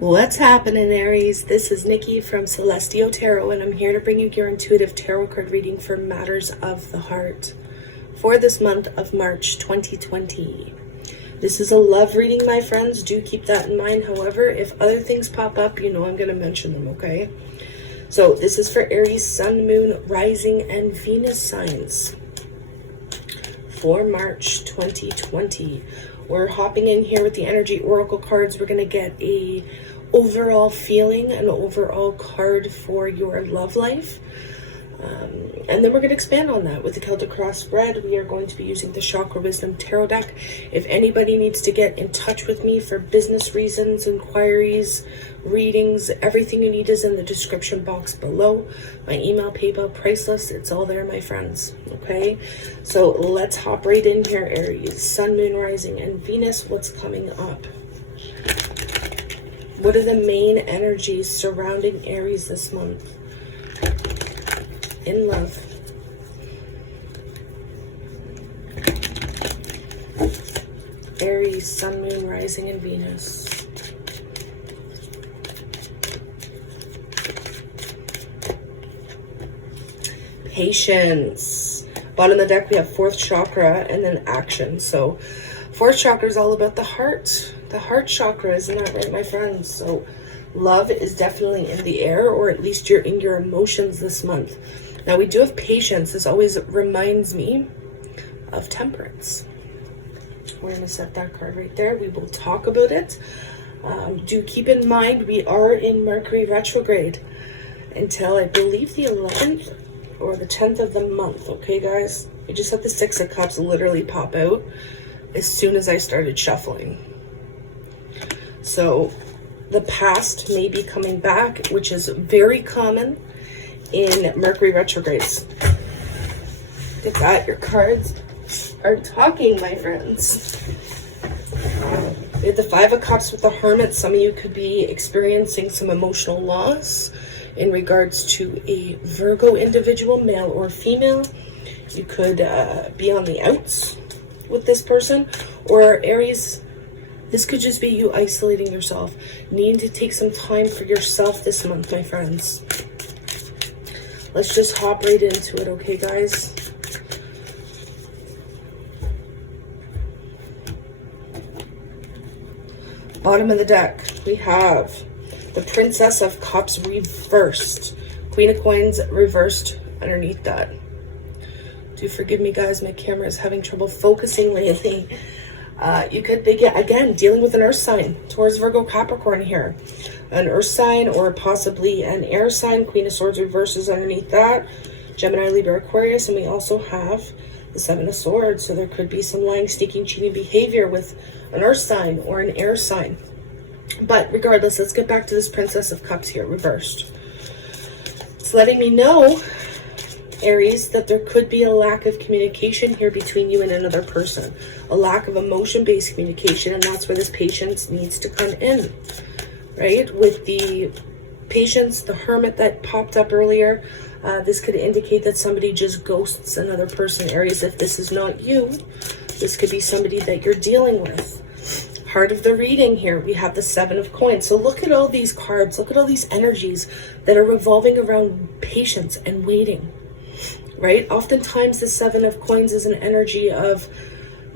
What's happening, Aries? This is Nikki from Celestial Tarot, and I'm here to bring you your intuitive tarot card reading for matters of the heart for this month of March 2020. This is a love reading, my friends. Do keep that in mind. However, if other things pop up, you know I'm going to mention them, okay? So this is for Aries, Sun, Moon, Rising, and Venus signs for March 2020. We're hopping in here with the energy oracle cards. We're going to get a overall feeling, an overall card for your love life. And then we're going to expand on that with the Celtic Cross spread. We are going to be using the Chakra Wisdom Tarot deck. If anybody needs to get in touch with me for business reasons, inquiries, readings, everything you need is in the description box below. My email, PayPal, price list, it's all there, my friends. Okay, so let's hop right in here, Aries. Sun, Moon, Rising, and Venus. What's coming up? What are the main energies surrounding Aries this month? In love. Aries, Sun, Moon, Rising, and Venus. Patience. Bottom of the deck, we have fourth chakra and then action. So fourth chakra is all about the heart. The heart chakra, isn't that right, my friends? So love is definitely in the air, or at least you're in your emotions this month. Now we do have patience. This always reminds me of temperance. We're going to set that card right there. We will talk about it. Do keep in mind we are in Mercury retrograde until I believe the 11th or the 10th of the month. Okay, guys? We just had the Six of Cups literally pop out as soon as I started shuffling. So the past may be coming back, which is very common in Mercury retrogrades. Look at that, your cards are talking, my friends. We have the Five of Cups with the Hermit. Some of you could be experiencing some emotional loss in regards to a Virgo individual, male or female. You could be on the outs with this person, or Aries, this could just be you isolating yourself, needing to take some time for yourself this month, my friends. Let's just hop right into it, okay, guys? Bottom of the deck, we have the Princess of Cups reversed. Queen of Coins reversed underneath that. Do forgive me, guys. My camera is having trouble focusing lately. You could be, again, dealing with an earth sign. Taurus, Virgo, Capricorn here. An earth sign or possibly an air sign. Queen of Swords reverses underneath that. Gemini, Libra, Aquarius. And we also have the Seven of Swords. So there could be some lying, sneaking, cheating behavior with an earth sign or an air sign. But regardless, let's get back to this Princess of Cups here, reversed. It's letting me know, Aries, that there could be a lack of communication here between you and another person. A lack of emotion-based communication, and that's where this patience needs to come in, right? With the patience, the Hermit that popped up earlier, this could indicate that somebody just ghosts another person. Aries, if this is not you, this could be somebody that you're dealing with. Heart of the reading here, we have the Seven of Coins. So look at all these cards, look at all these energies that are revolving around patience and waiting, right? Oftentimes the Seven of Coins is an energy of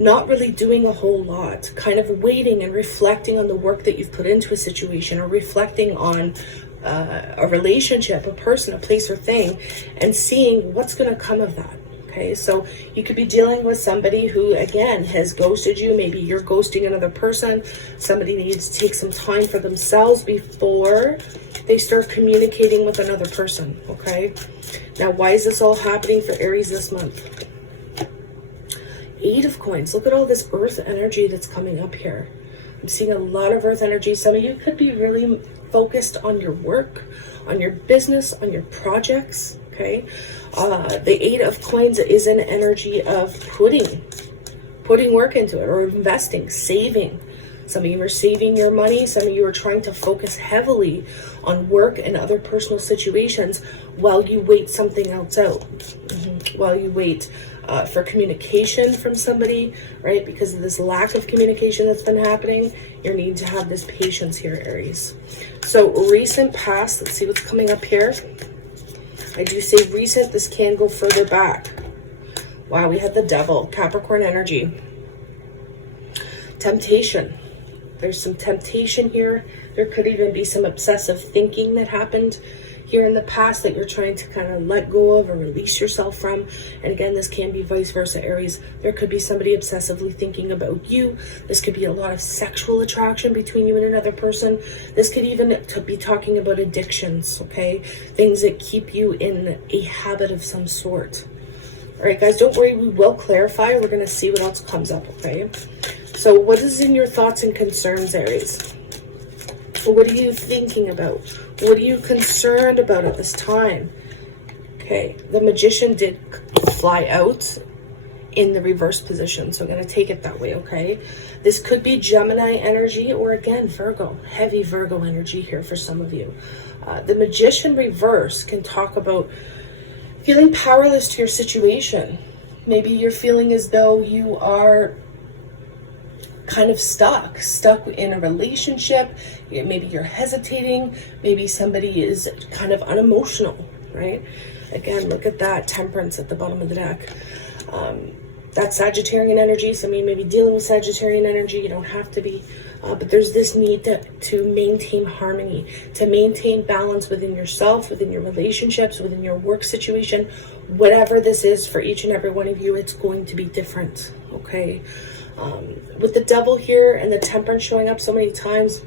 not really doing a whole lot, kind of waiting and reflecting on the work that you've put into a situation, or reflecting on a relationship, a person, a place, or thing, and seeing what's going to come of that. Okay, so you could be dealing with somebody who, again, has ghosted you. Maybe you're ghosting another person. Somebody needs to take some time for themselves before they start communicating with another person, okay? Now, why is this all happening for Aries this month? Eight of Coins. Look at all this earth energy that's coming up here. I'm seeing a lot of earth energy. Some of you could be really focused on your work, on your business, on your projects, okay? The Eight of Coins is an energy of putting work into it, or investing, saving. Some of you are saving your money. Some of you are trying to focus heavily on work and other personal situations while you wait something else out. While you wait for communication from somebody, right? Because of this lack of communication that's been happening, you're needing to have this patience here, Aries. So recent past, let's see what's coming up here. I do say recent, this can go further back. Wow, we had the Devil, Capricorn energy. Temptation. There's some temptation here. There could even be some obsessive thinking that happened here in the past that you're trying to kind of let go of or release yourself from. And again, this can be vice versa, Aries. There could be somebody obsessively thinking about you. This could be a lot of sexual attraction between you and another person. This could even be talking about addictions, okay? Things that keep you in a habit of some sort. All right, guys, don't worry. We will clarify. We're going to see what else comes up, okay? So what is in your thoughts and concerns, Aries? What are you thinking about? What are you concerned about at this time? Okay, the Magician did fly out in the reverse position, so I'm going to take it that way, okay? This could be Gemini energy or, again, Virgo. Heavy Virgo energy here for some of you. The Magician reverse can talk about feeling powerless to your situation. Maybe you're feeling as though you are kind of stuck in a relationship. Maybe you're hesitating. Maybe somebody is kind of unemotional, right? Again, look at that Temperance at the bottom of the deck. That's Sagittarian energy. Some of you may be dealing with Sagittarian energy. You don't have to be. But there's this need to maintain harmony, to maintain balance within yourself, within your relationships, within your work situation. Whatever this is for each and every one of you, it's going to be different, okay? With the Devil here and the Temperance showing up so many times,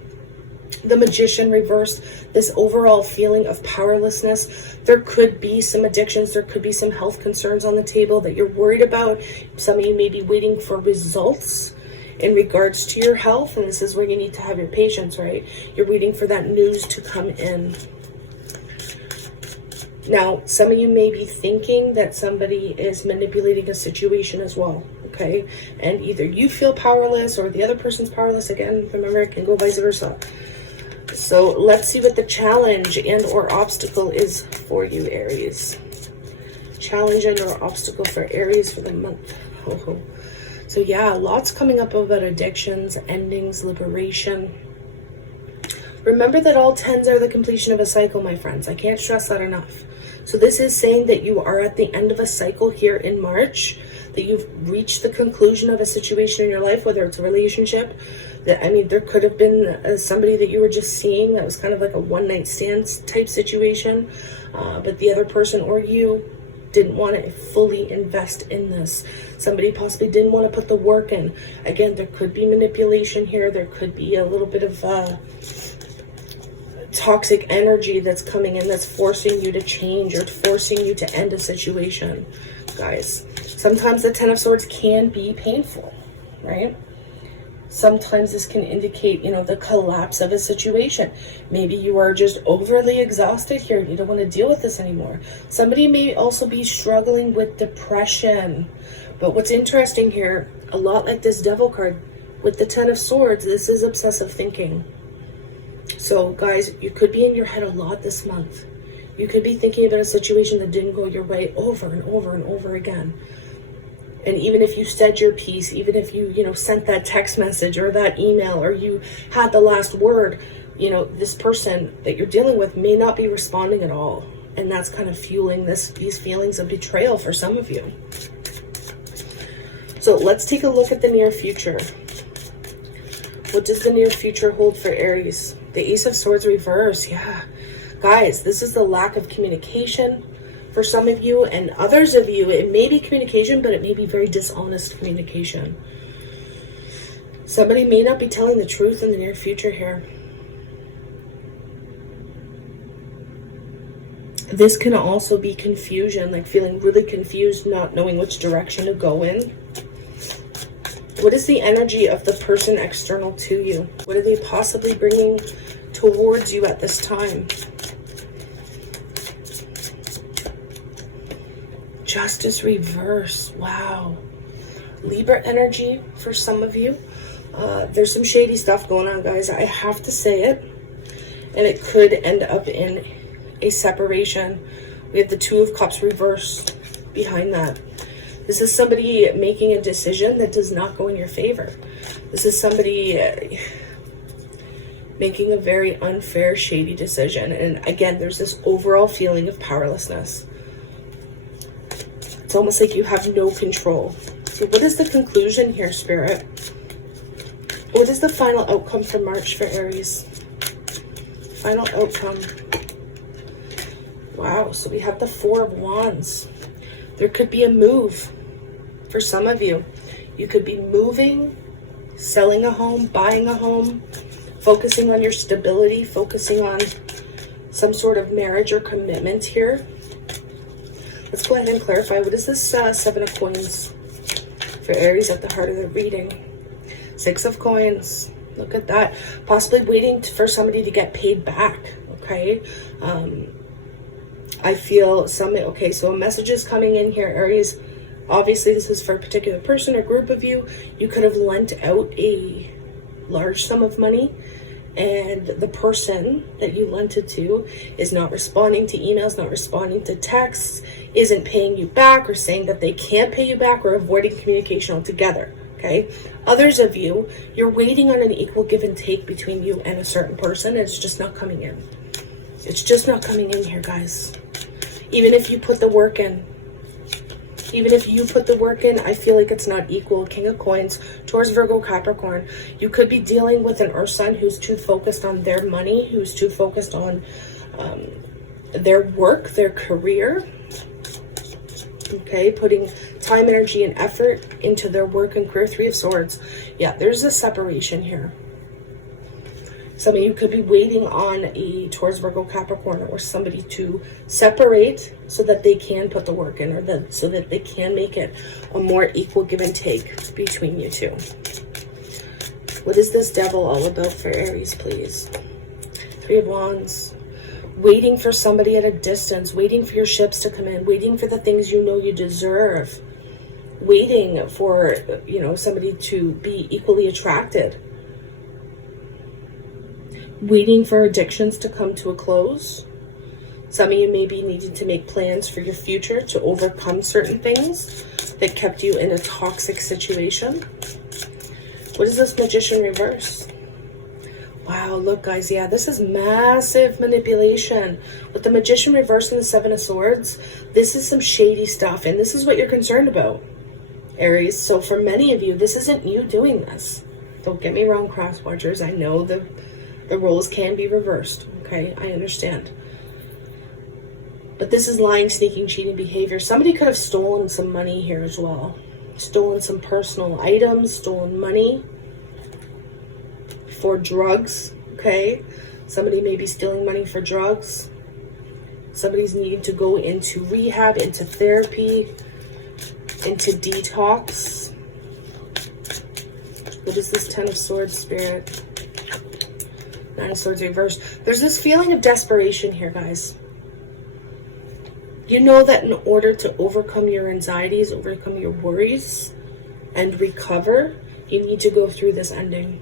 the Magician reversed, this overall feeling of powerlessness. There could be some addictions. There could be some health concerns on the table that you're worried about. Some of you may be waiting for results in regards to your health, and this is where you need to have your patience, right? You're waiting for that news to come in. Now, some of you may be thinking that somebody is manipulating a situation as well, okay? And either you feel powerless or the other person's powerless. Again, remember, it can go vice versa. So let's see what the challenge and or obstacle is for you, Aries. Challenge and or obstacle for Aries for the month. Oh. So yeah, lots coming up about addictions, endings, liberation. Remember that all 10s are the completion of a cycle, my friends. I can't stress that enough. So this is saying that you are at the end of a cycle here in March, that you've reached the conclusion of a situation in your life, whether it's a relationship. That, I mean, there could have been somebody that you were just seeing that was kind of like a one-night stand type situation, but the other person or you didn't want to fully invest in this. Somebody possibly didn't want to put the work in. Again, there could be manipulation here. There could be a little bit of toxic energy that's coming in that's forcing you to change or forcing you to end a situation, guys. Sometimes the Ten of Swords can be painful, right? Sometimes this can indicate, you know, the collapse of a situation. Maybe you are just overly exhausted here. You don't want to deal with this anymore. Somebody may also be struggling with depression. But what's interesting here, a lot like this Devil card, with the Ten of Swords, this is obsessive thinking. So guys, you could be in your head a lot this month. You could be thinking about a situation that didn't go your way over and over and over again. And even if you said your piece, even if you sent that text message or that email, or you had the last word, this person that you're dealing with may not be responding at all. And that's kind of fueling these feelings of betrayal for some of you. So let's take a look at the near future. What does the near future hold for Aries? The Ace of Swords reverse, yeah. Guys, this is the lack of communication for some of you, and others of you, it may be communication, but it may be very dishonest communication. Somebody may not be telling the truth in the near future here. This can also be confusion, like feeling really confused, not knowing which direction to go in. What is the energy of the person external to you? What are they possibly bringing towards you at this time? Justice reverse. Wow. Libra energy for some of you. There's some shady stuff going on, guys. I have to say it. And it could end up in a separation. We have the Two of Cups reversed behind that. This is somebody making a decision that does not go in your favor. This is somebody making a very unfair, shady decision. And again, there's this overall feeling of powerlessness. It's almost like you have no control. So what is the conclusion here, Spirit? What is the final outcome for March for Aries? Final outcome. Wow, so we have the Four of Wands. There could be a move for some of you. You could be moving, selling a home, buying a home, focusing on your stability, focusing on some sort of marriage or commitment here. Let's go ahead and clarify. What is this Seven of Coins for Aries at the heart of the reading? Six of Coins. Look at that. Possibly waiting for somebody to get paid back. Okay. I feel okay, so a message is coming in here, Aries. Obviously, this is for a particular person or group of you. You could have lent out a large sum of money, and the person that you lent it to is not responding to emails, not responding to texts, isn't paying you back, or saying that they can't pay you back, or avoiding communication altogether. Okay. Others of you, you're waiting on an equal give and take between you and a certain person, and it's just not coming in. It's just not coming in here, guys. Even if you put the work in, I feel like it's not equal. King of Coins, Taurus, Virgo, Capricorn. You could be dealing with an Earth sign who's too focused on their money, who's too focused on their work, their career. Okay, putting time, energy, and effort into their work and career. Three of Swords. Yeah, there's a separation here. Some of you could be waiting on a Taurus, Virgo, Capricorn, or somebody to separate so that they can put the work in, or so that they can make it a more equal give and take between you two. What is this Devil all about for Aries, please? Three of Wands. Waiting for somebody at a distance, waiting for your ships to come in, waiting for the things you know you deserve, waiting for, somebody to be equally attracted, waiting for addictions to come to a close. Some of you may be needing to make plans for your future to overcome certain things that kept you in a toxic situation. What is this Magician reverse? Wow, look, guys, yeah, this is massive manipulation. With the Magician reverse and the Seven of Swords, this is some shady stuff, and this is what you're concerned about, Aries. So for many of you, this isn't you doing this. Don't get me wrong, cross watchers. I know the roles can be reversed, okay? I understand. But this is lying, sneaking, cheating behavior. Somebody could have stolen some money here as well. Stolen some personal items, stolen money for drugs, okay? Somebody may be stealing money for drugs. Somebody's needing to go into rehab, into therapy, into detox. What is this Ten of Swords, Spirit? Nine of Swords reversed. There's this feeling of desperation here, guys. You know that in order to overcome your anxieties, overcome your worries, and recover, you need to go through this ending.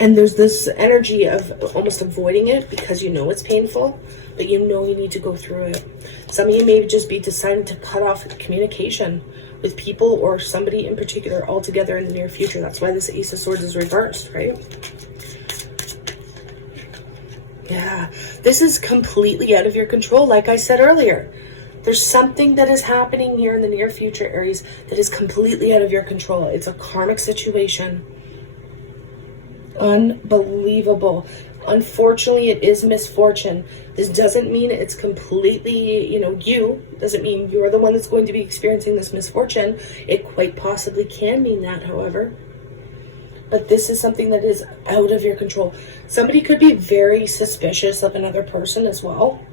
And there's this energy of almost avoiding it because you know it's painful, but you know you need to go through it. Some of you may just be deciding to cut off communication with people or somebody in particular altogether in the near future. That's why this Ace of Swords is reversed, right? Yeah, this is completely out of your control. Like I said earlier, there's something that is happening here in the near future, Aries, that is completely out of your control. It's a karmic situation. Unbelievable. Unfortunately, it is misfortune. This doesn't mean it's completely, you. Doesn't mean you're the one that's going to be experiencing this misfortune. It quite possibly can mean that, however. But this is something that is out of your control. Somebody could be very suspicious of another person as well.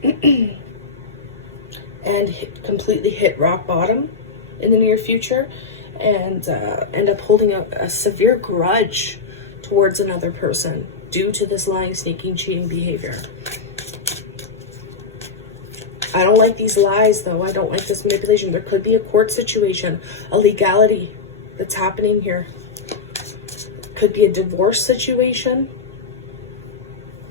And completely hit rock bottom in the near future. And end up holding a severe grudge towards another person due to this lying, sneaking, cheating behavior. I don't like these lies, though. I don't like this manipulation. There could be a court situation, a legality that's happening here. Could be a divorce situation.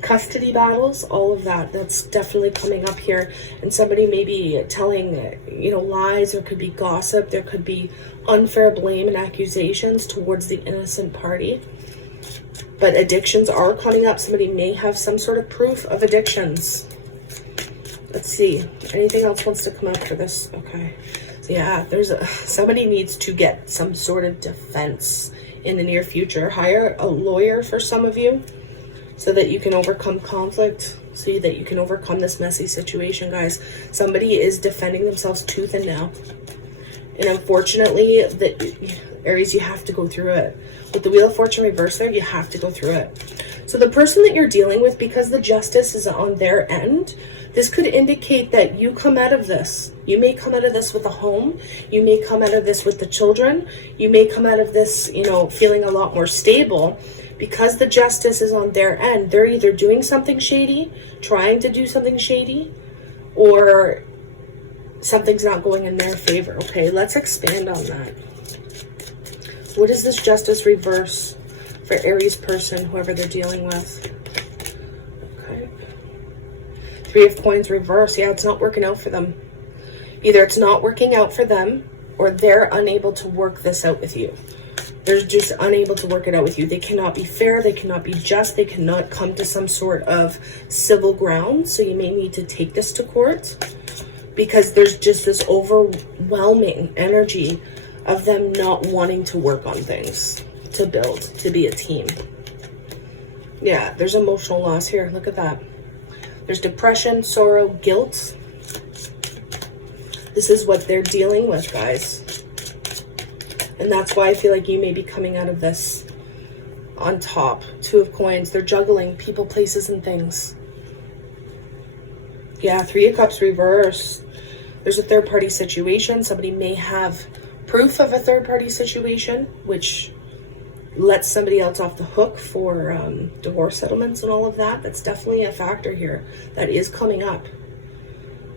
custody battles, all of that, that's definitely coming up here. And somebody may be telling, you know, lies. There could be gossip. There could be unfair blame and accusations towards the innocent party. But addictions are coming up. Somebody may have some sort of proof of addictions. Let's see. Anything else wants to come up for this? Okay. So yeah, somebody needs to get some sort of defense in the near future. Hire a lawyer for some of you so that you can overcome conflict, so that you can overcome this messy situation, guys. Somebody is defending themselves tooth and nail. And unfortunately, Aries, you have to go through it. With the Wheel of Fortune reverse there, you have to go through it. So the person that you're dealing with, because the Justice is on their end, this could indicate that you come out of this. You may come out of this with a home. You may come out of this with the children. You may come out of this, you know, feeling a lot more stable. Because the Justice is on their end, they're either doing something shady, trying to do something shady, or something's not going in their favor. Okay, let's expand on that. What is this Justice reverse for Aries person, whoever they're dealing with? Okay. 3 of Coins reverse. Yeah, it's not working out for them. Either it's not working out for them, or they're unable to work this out with you. They're just unable to work it out with you. They cannot be fair. They cannot be just. They cannot come to some sort of civil ground. So you may need to take this to court, because there's just this overwhelming energy of them not wanting to work on things, to build, to be a team. Yeah, there's emotional loss here. Look at that. There's depression, sorrow, guilt. This is what they're dealing with, guys. And that's why I feel like you may be coming out of this on top. 2 of Coins. They're juggling people, places, and things. Yeah, 3 of Cups reverse. There's a third-party situation. Somebody may have proof of a third-party situation, which lets somebody else off the hook for divorce settlements and all of that. That's definitely a factor here that is coming up.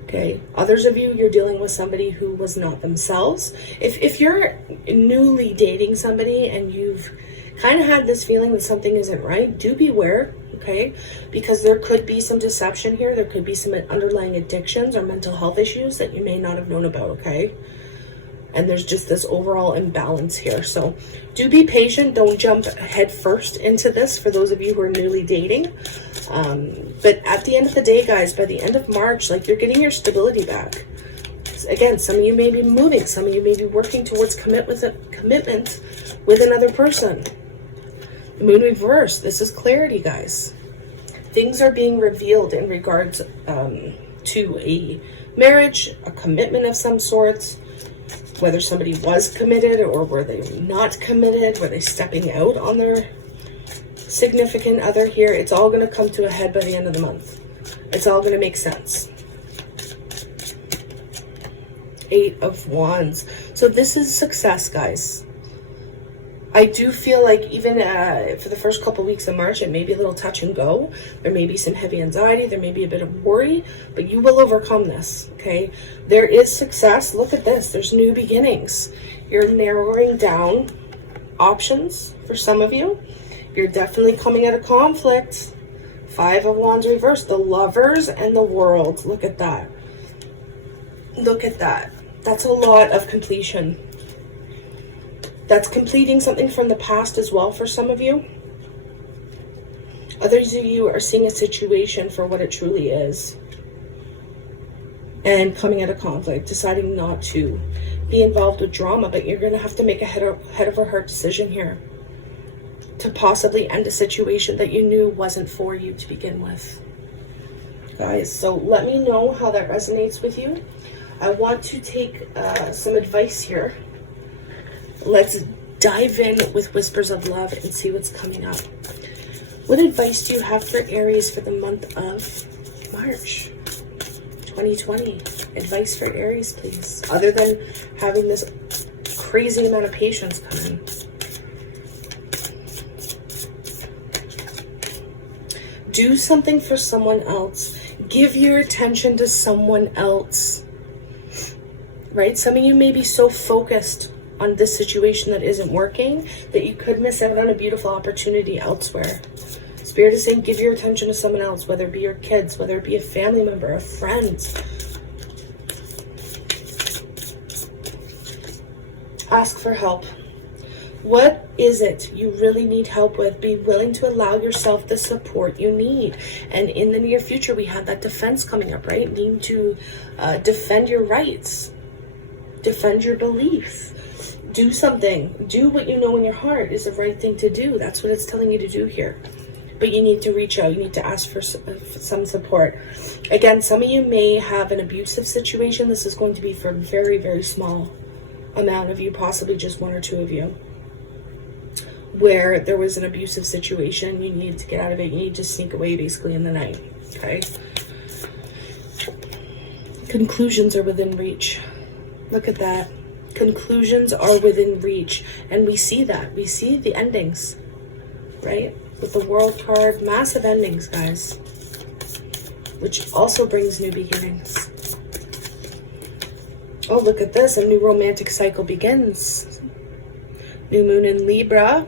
Okay, others of you, you're dealing with somebody who was not themselves. If you're newly dating somebody and you've kind of had this feeling that something isn't right, do beware, okay? Because there could be some deception here. There could be some underlying addictions or mental health issues that you may not have known about, okay? And there's just this overall imbalance here. So do be patient. Don't jump head first into this for those of you who are newly dating. But at the end of the day, guys, by the end of March, like, you're getting your stability back. Again, some of you may be moving. Some of you may be working towards commitment with another person. The Moon reverse. This is clarity, guys. Things are being revealed in regards to a marriage, a commitment of some sorts. Whether somebody was committed or were they not committed, were they stepping out on their significant other here, it's all going to come to a head by the end of the month. It's all going to make sense. 8 of Wands. So this is success, guys. I do feel like even for the first couple weeks of March, it may be a little touch and go. There may be some heavy anxiety. There may be a bit of worry, but you will overcome this, okay? There is success. Look at this. There's new beginnings. You're narrowing down options for some of you. You're definitely coming out of conflict. 5 of Wands reversed. The Lovers and the World. Look at that. Look at that. That's a lot of completion. That's completing something from the past as well for some of you. Others of you are seeing a situation for what it truly is. And coming out of conflict, deciding not to be involved with drama, but you're going to have to make a head over heart decision here to possibly end a situation that you knew wasn't for you to begin with. Guys, so let me know how that resonates with you. I want to take some advice here. Let's dive in with Whispers of Love and see what's coming up. What advice do you have for Aries for the month of March 2020? Advice for Aries, please. Other than having this crazy amount of patience come in. Do something for someone else. Give your attention to someone else. Right? Some of you may be so focused on this situation that isn't working that you could miss out on a beautiful opportunity elsewhere. Spirit is saying give your attention to someone else, whether it be your kids, whether it be a family member, a friend. Ask for help. What is it you really need help with? Be willing to allow yourself the support you need. And in the near future, we have that defense coming up, right? Need to defend your rights. Defend your beliefs. Do something. Do what you know in your heart is the right thing to do. That's what it's telling you to do here. But you need to reach out. You need to ask for some support. Again, some of you may have an abusive situation. This is going to be for a very, very small amount of you, possibly just one or two of you, where there was an abusive situation. You need to get out of it. You need to sneak away basically in the night. Okay? Conclusions are within reach. Look at that. Conclusions are within reach. And we see that. We see the endings, right? With the World card, massive endings, guys. Which also brings new beginnings. Oh, look at this. A new romantic cycle begins. New moon in Libra.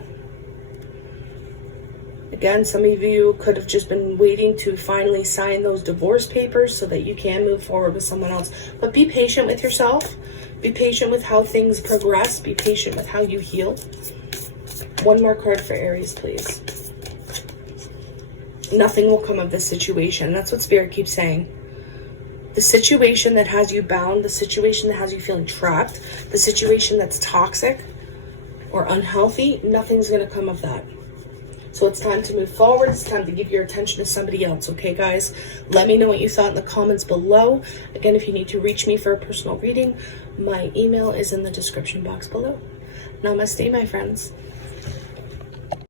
Again, some of you could have just been waiting to finally sign those divorce papers so that you can move forward with someone else. But be patient with yourself. Be patient with how things progress. Be patient with how you heal. One more card for Aries, please. Nothing will come of this situation. That's what Spirit keeps saying. The situation that has you bound, the situation that has you feeling trapped, the situation that's toxic or unhealthy, nothing's going to come of that. So it's time to move forward. It's time to give your attention to somebody else. Okay, guys? Let me know what you thought in the comments below. Again, if you need to reach me for a personal reading, my email is in the description box below. Namaste, my friends.